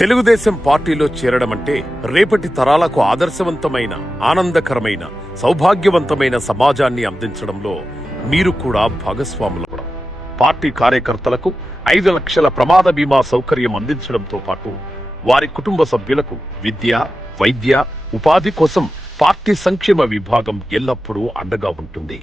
తెలుగుదేశం పార్టీలో చేరడం అంటే రేపటి తరాలకు ఆదర్శవంతమైన, ఆనందకరమైన, సౌభాగ్యవంతమైన సమాజాన్ని అందించడంలో మీరు కూడా భాగస్వాములవడం. పార్టీ కార్యకర్తలకు 5 లక్షల ప్రమాద బీమా సౌకర్యం అందించడంతో పాటు వారి కుటుంబ సభ్యులకు విద్య, వైద్య, ఉపాధి కోసం పార్టీ సంక్షేమ విభాగం ఎల్లప్పుడూ అండగా ఉంటుంది.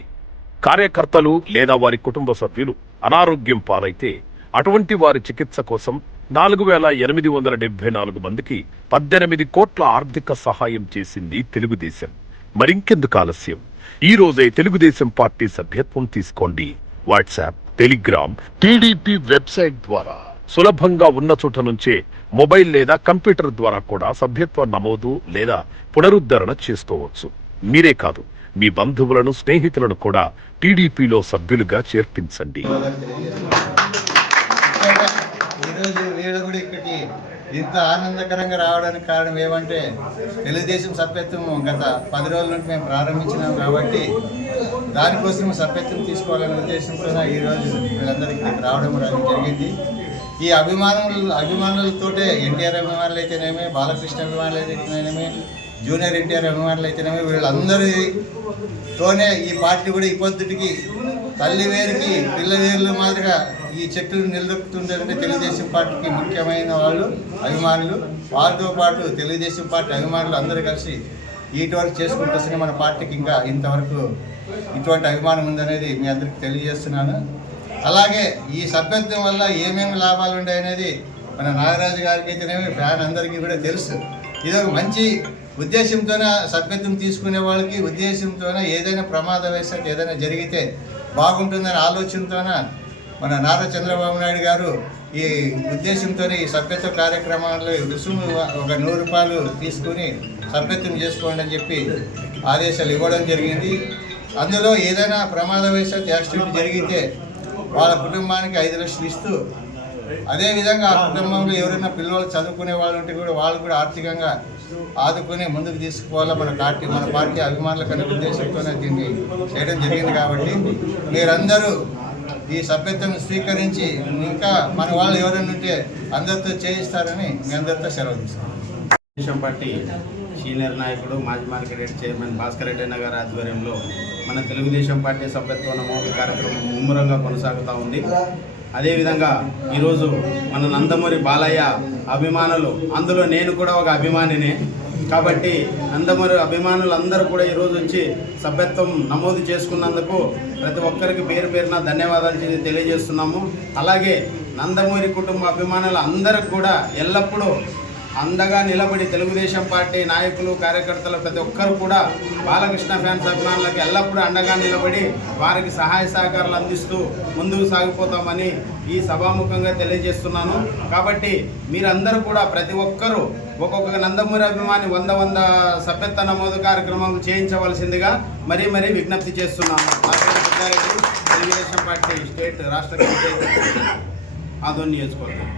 కార్యకర్తలు లేదా వారి కుటుంబ సభ్యులు అనారోగ్యం పాలైతే అటువంటి వారి చికిత్స కోసం 4874 మందికి 18 కోట్ల ఆర్థిక సహాయం చేసింది తెలుగుదేశం. మరింకెందుకు ఆలస్యం? ఈ రోజే తెలుగుదేశం పార్టీ సభ్యత్వం తీసుకోండి. వాట్సాప్, టెలిగ్రామ్, టీడీపీ వెబ్సైట్ ద్వారా సులభంగా ఉన్న చోట నుంచే మొబైల్ లేదా కంప్యూటర్ ద్వారా కూడా సభ్యత్వ నమోదు లేదా పునరుద్ధరణ చేసుకోవచ్చు. మీరే కాదు, మీ బంధువులను, స్నేహితులను కూడా టీడీపీలో సభ్యులుగా చేర్పించండి. ఈరోజు వీళ్ళు కూడా ఇక్కడికి ఇంత ఆనందకరంగా రావడానికి కారణం ఏమంటే తెలుగుదేశం సభ్యత్వం గత 10 రోజుల నుండి మేము ప్రారంభించినాం కాబట్టి దానికోసం సభ్యత్వం తీసుకోవాలనే ఉద్దేశంతో ఈరోజు వీళ్ళందరికీ రావడం జరిగింది. ఈ అభిమానులతోటే ఎన్టీఆర్ అభిమానులు అయితేనేమి, బాలకృష్ణ అభిమానులు అయితేనేమి, జూనియర్ ఎన్టీఆర్ అభిమానులు అయితేనేమి, వీళ్ళందరితోనే ఈ పార్టీ కూడా ఈ పొద్దుటికి తల్లి వేరుకి పిల్ల వేర్ల మాదిరిగా ఈ చెట్టు నిలదొక్కుతుందంటే తెలుగుదేశం పార్టీకి ముఖ్యమైన వాళ్ళు అభిమానులు. వారితో పాటు తెలుగుదేశం పార్టీ అభిమానులు అందరూ కలిసి ఇటువరకు చేసుకుంటూ వస్తే మన పార్టీకి ఇంకా ఇంతవరకు ఇటువంటి అభిమానం ఉందనేది మీ అందరికీ తెలియజేస్తున్నాను. అలాగే ఈ సభ్యత్వం వల్ల ఏమేమి లాభాలు ఉన్నాయనేది మన నాగరాజు గారికి అయితేనేమి ఫ్యాన్ అందరికీ కూడా తెలుసు. ఇది ఒక మంచి ఉద్దేశంతోనే సభ్యత్వం తీసుకునే వాళ్ళకి, ఉద్దేశంతోనే ఏదైనా ప్రమాదవశాత్తు ఏదైనా జరిగితే బాగుంటుందనే ఆలోచనతోన మన నారా చంద్రబాబు నాయుడు గారు ఈ ఉద్దేశంతోనే ఈ సభ్యత్వ కార్యక్రమాల్లో రుసుము ఒక 100 రూపాయలు తీసుకుని సభ్యత్వం చేసుకోండి అని చెప్పి ఆదేశాలు ఇవ్వడం జరిగింది. అందులో ఏదైనా ప్రమాదవశాత్తు యాక్సిడెంట్ జరిగితే వాళ్ళ కుటుంబానికి 5 లక్షలు ఇస్తూ, అదేవిధంగా ఆ కుటుంబంలో ఎవరైనా పిల్లలు చదువుకునే వాళ్ళు ఉంటే కూడా వాళ్ళు కూడా ఆర్థికంగా ఆదుకుని ముందుకు తీసుకుపోవాలా మన పార్టీ అభిమానులకు అనే ఉద్దేశంతోనే దీన్ని చేయడం జరిగింది. కాబట్టి మీరందరూ ఈ సభ్యత్వం స్వీకరించి ఇంకా మన వాళ్ళు ఎవరైనా ఉంటే అందరితో చేయిస్తారని మీ అందరితో సెలవు తీసుకుంటాం. తెలుగుదేశం పార్టీ సీనియర్ నాయకుడు, మాజీ మార్కెట్ చైర్మన్ భాస్కర్ రెడ్డి గారి ఆధ్వర్యంలో మన తెలుగుదేశం పార్టీ సభ్యత్వ నమోదు కార్యక్రమం ముమ్మరంగా కొనసాగుతూ ఉంది. అదేవిధంగా ఈరోజు మన నందమూరి బాలయ్య అభిమానులు, అందులో నేను కూడా ఒక అభిమానినే కాబట్టి నందమూరి అభిమానులు అందరూ కూడా ఈరోజు వచ్చి సభ్యత్వం నమోదు చేసుకున్నందుకు ప్రతి ఒక్కరికి పేరు పేరున ధన్యవాదాలు తెలియజేస్తున్నాము. అలాగే నందమూరి కుటుంబ అభిమానులు అందరికి కూడా ఎల్లప్పుడూ అండగా నిలబడి తెలుగుదేశం పార్టీ నాయకులు, కార్యకర్తలు ప్రతి ఒక్కరు కూడా బాలకృష్ణ ఫ్యాన్స్ అభిమానులకు ఎల్లప్పుడూ అండగా నిలబడి వారికి సహాయ సహకారాలు అందిస్తూ ముందుకు సాగిపోతామని ఈ సభాముఖంగా తెలియజేస్తున్నాను. కాబట్టి మీరందరూ కూడా ప్రతి ఒక్కరూ ఒక్కొక్క నందమూరి అభిమాని 100 సభ్యత్వ నమోదు కార్యక్రమం చేయించవలసిందిగా మరీ విజ్ఞప్తి చేస్తున్నాను. తెలుగుదేశం పార్టీ స్టేట్ రాష్ట్ర కమిటీ ఆదోని నియోజకవర్గం.